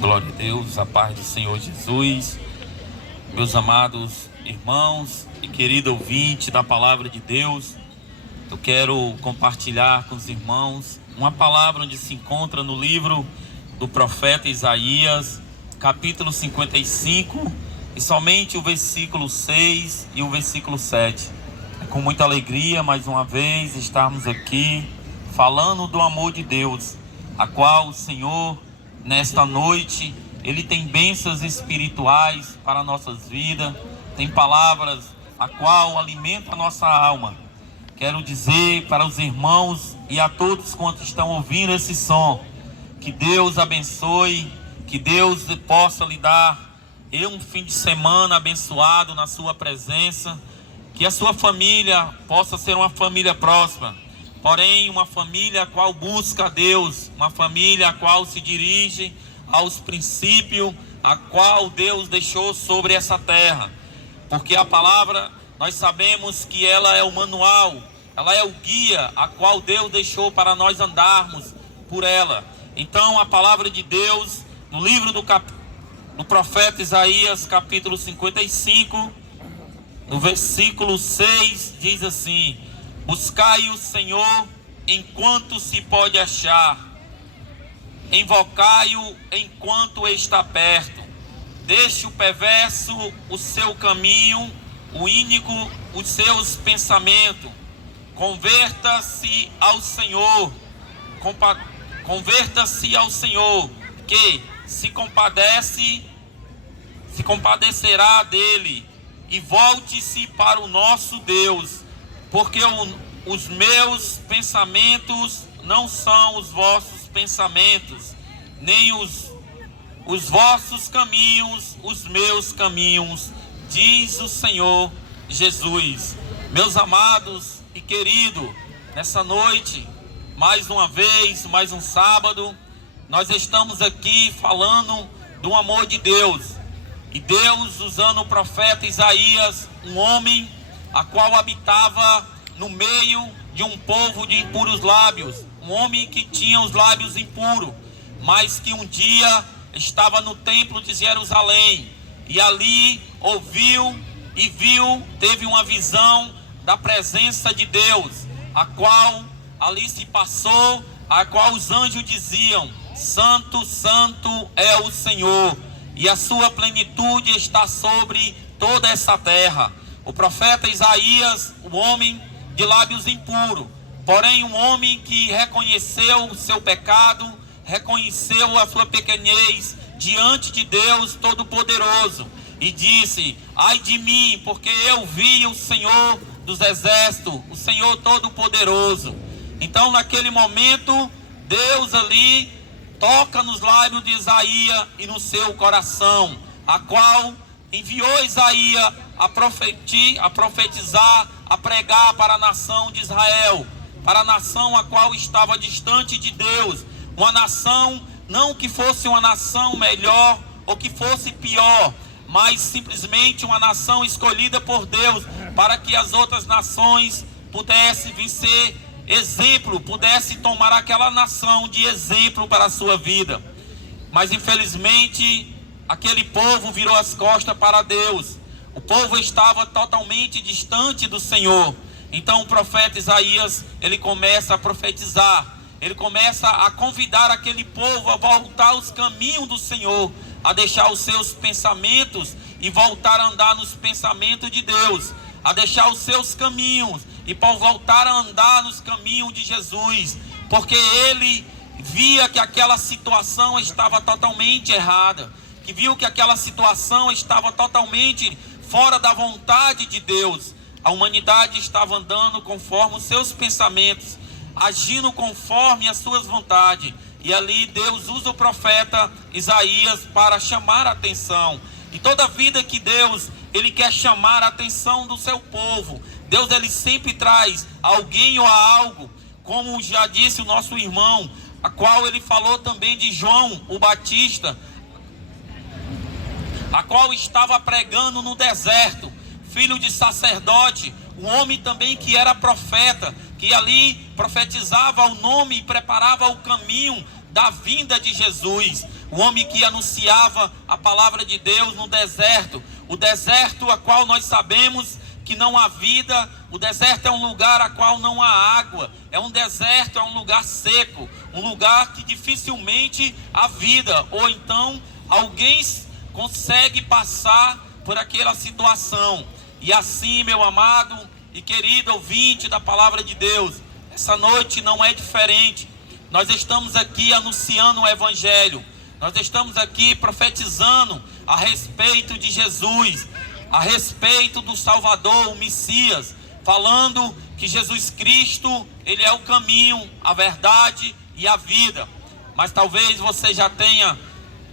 Glória a Deus, a paz do Senhor Jesus, meus amados irmãos e querido ouvinte da palavra de Deus. Eu quero compartilhar com os irmãos uma palavra onde se encontra no livro do profeta Isaías, capítulo 55, e somente o versículo 6 e o versículo 7. É com muita alegria, mais uma vez, estarmos aqui falando do amor de Deus, a qual o Senhor, nesta noite, Ele tem bênçãos espirituais para nossas vidas, tem palavras a qual alimenta a nossa alma. Quero dizer para os irmãos e a todos quantos estão ouvindo esse som, que Deus abençoe, que Deus possa lhe dar um fim de semana abençoado na sua presença, que a sua família possa ser uma família próspera, porém uma família a qual busca a Deus, uma família a qual se dirige aos princípios a qual Deus deixou sobre essa terra, porque a palavra, nós sabemos que ela é o manual, ela é o guia a qual Deus deixou para nós andarmos por ela. Então a palavra de Deus, no livro do profeta Isaías, capítulo 55, no versículo 6, diz assim: buscai o Senhor enquanto se pode achar, invocai-o enquanto está perto. Deixe o perverso o seu caminho, o ínico os seus pensamentos. Converta-se ao Senhor, converta-se ao Senhor, que se compadecerá dele, e volte-se para o nosso Deus, porque os meus pensamentos não são os vossos pensamentos, nem os vossos caminhos, os meus caminhos, diz o Senhor Jesus. Meus amados e queridos, nessa noite, mais uma vez, mais um sábado, nós estamos aqui falando do amor de Deus. E Deus, usando o profeta Isaías, um homem a qual habitava no meio de um povo de impuros lábios, um homem que tinha os lábios impuros, mas que um dia estava no templo de Jerusalém, e ali ouviu e viu, teve uma visão da presença de Deus, a qual ali se passou, a qual os anjos diziam: Santo, Santo é o Senhor, e a sua plenitude está sobre toda essa terra. O profeta Isaías, o homem de lábios impuros, porém um homem que reconheceu o seu pecado, reconheceu a sua pequenez diante de Deus Todo-Poderoso, e disse: ai de mim, porque eu vi o Senhor dos Exércitos, o Senhor Todo-Poderoso. Então naquele momento, Deus ali toca nos lábios de Isaías e no seu coração, a qual enviou Isaías a profetizar, a pregar para a nação de Israel, para a nação a qual estava distante de Deus, uma nação não que fosse uma nação melhor ou que fosse pior, mas simplesmente uma nação escolhida por Deus, para que as outras nações pudessem vir ser exemplo, pudesse tomar aquela nação de exemplo para a sua vida. Mas infelizmente aquele povo virou as costas para Deus. O povo estava totalmente distante do Senhor. Então o profeta Isaías, ele começa a profetizar, ele começa a convidar aquele povo a voltar aos caminhos do Senhor, a deixar os seus pensamentos e voltar a andar nos pensamentos de Deus, a deixar os seus caminhos e para voltar a andar nos caminhos de Jesus, porque ele via que aquela situação estava totalmente errada, que viu que aquela situação estava totalmente fora da vontade de Deus. A humanidade estava andando conforme os seus pensamentos, agindo conforme as suas vontades, e ali Deus usa o profeta Isaías para chamar a atenção. E toda vida que Deus, ele quer chamar a atenção do seu povo, Deus, ele sempre traz alguém ou algo, como já disse o nosso irmão, a qual ele falou também de João o Batista, a qual estava pregando no deserto, filho de sacerdote, um homem também que era profeta, que ali profetizava o nome e preparava o caminho da vinda de Jesus, o homem que anunciava a palavra de Deus no deserto, o deserto a qual nós sabemos que não há vida. O deserto é um lugar a qual não há água, é um deserto, é um lugar seco, um lugar que dificilmente há vida, ou então alguém consegue passar por aquela situação. E assim, meu amado e querido ouvinte da palavra de Deus, essa noite não é diferente. Nós estamos aqui anunciando o Evangelho, nós estamos aqui profetizando a respeito de Jesus, a respeito do Salvador, o Messias, falando que Jesus Cristo, Ele é o caminho, a verdade e a vida. Mas talvez você já tenha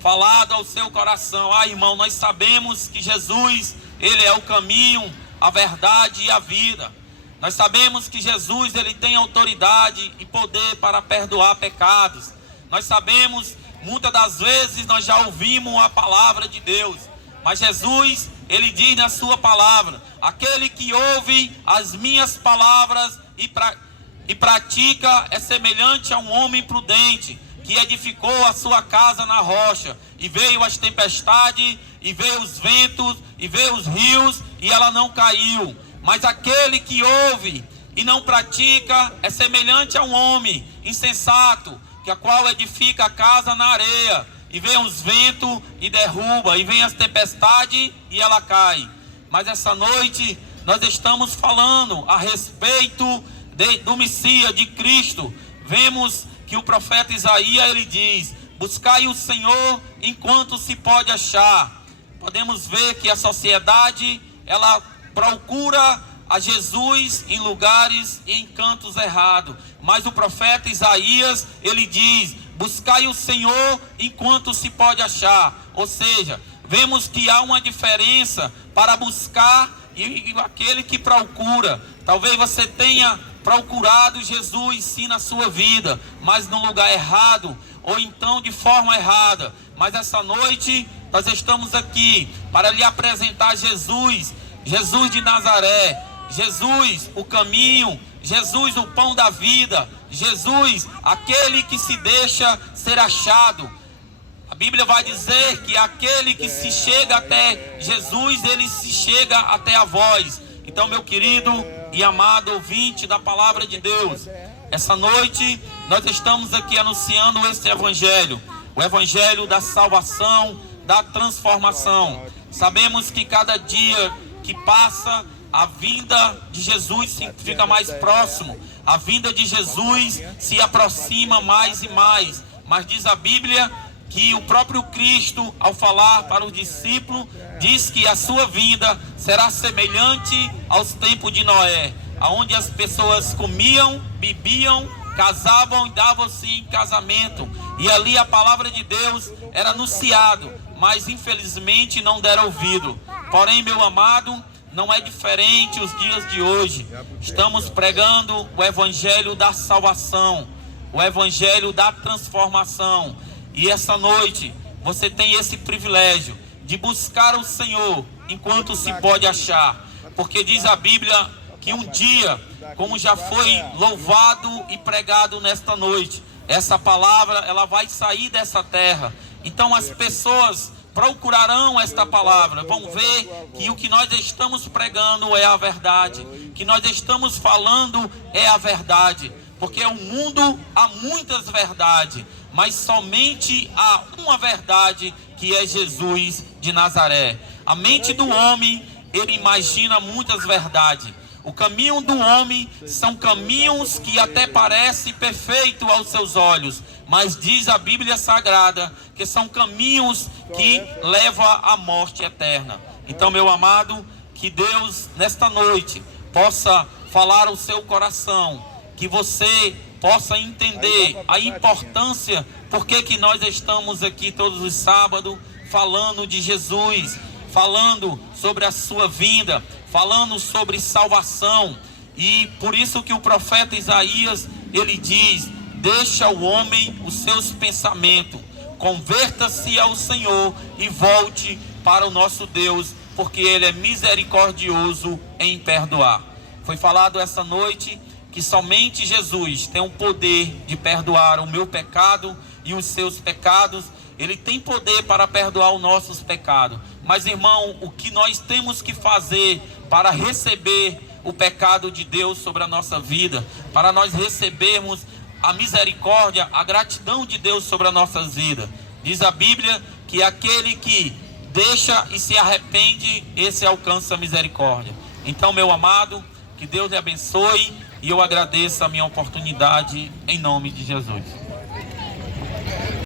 falado ao seu coração: irmão, nós sabemos que Jesus, Ele é o caminho, a verdade e a vida. Nós sabemos que Jesus, Ele tem autoridade e poder para perdoar pecados. Nós sabemos, muitas das vezes nós já ouvimos a palavra de Deus, mas Jesus, Ele diz na sua palavra: aquele que ouve as minhas palavras e pratica é semelhante a um homem prudente que edificou a sua casa na rocha, e veio as tempestades, e veio os ventos, e veio os rios, e ela não caiu. Mas aquele que ouve e não pratica é semelhante a um homem insensato, que a qual edifica a casa na areia, e vem os ventos e derruba, e vem as tempestades e ela cai. Mas essa noite nós estamos falando a respeito do Messias, de Cristo. Vemos que o profeta Isaías, ele diz: buscai o Senhor enquanto se pode achar. Podemos ver que a sociedade, ela procura a Jesus em lugares e em cantos errados, mas o profeta Isaías, ele diz: buscai o Senhor enquanto se pode achar. Ou seja, vemos que há uma diferença para buscar e aquele que procura. Talvez você tenha procurado Jesus sim na sua vida, mas no lugar errado, ou então de forma errada. Mas essa noite nós estamos aqui para lhe apresentar Jesus, Jesus de Nazaré, Jesus o caminho, Jesus o pão da vida, Jesus aquele que se deixa ser achado. A Bíblia vai dizer que aquele que se chega até Jesus, ele se chega até a vós. Então, meu querido e amado ouvinte da palavra de Deus, essa noite nós estamos aqui anunciando este Evangelho, o Evangelho da salvação, da transformação. Sabemos que cada dia que passa, a vinda de Jesus fica mais próximo, a vinda de Jesus se aproxima mais e mais. Mas diz a Bíblia que o próprio Cristo, ao falar para os discípulos, diz que a sua vinda será semelhante aos tempos de Noé, onde as pessoas comiam, bebiam, casavam e davam-se em casamento, e ali a palavra de Deus era anunciado, mas infelizmente não deram ouvido. Porém, meu amado, não é diferente os dias de hoje. Estamos pregando o Evangelho da salvação, o Evangelho da transformação. E essa noite você tem esse privilégio de buscar o Senhor enquanto se pode achar. Porque diz a Bíblia que um dia, como já foi louvado e pregado nesta noite, essa palavra ela vai sair dessa terra. Então as pessoas procurarão esta palavra, vão ver que o que nós estamos pregando é a verdade, que nós estamos falando é a verdade. Porque no mundo há muitas verdades, mas somente há uma verdade, que é Jesus de Nazaré. A mente do homem, ele imagina muitas verdades. O caminho do homem são caminhos que até parecem perfeitos aos seus olhos, mas diz a Bíblia Sagrada que são caminhos que levam à morte eterna. Então, meu amado, que Deus nesta noite possa falar ao seu coração, que você possa entender a importância, porque que nós estamos aqui todos os sábados falando de Jesus, falando sobre a sua vinda, falando sobre salvação. E por isso que o profeta Isaías, ele diz: deixa o homem os seus pensamentos, converta-se ao Senhor e volte para o nosso Deus, porque Ele é misericordioso em perdoar. Foi falado essa noite que somente Jesus tem o poder de perdoar o meu pecado e os seus pecados. Ele tem poder para perdoar os nossos pecados. Mas, irmão, o que nós temos que fazer para receber o pecado de Deus sobre a nossa vida, para nós recebermos a misericórdia, a gratidão de Deus sobre as nossas vidas? Diz a Bíblia que aquele que deixa e se arrepende, esse alcança a misericórdia. Então, meu amado, que Deus lhe abençoe, e eu agradeço a minha oportunidade em nome de Jesus.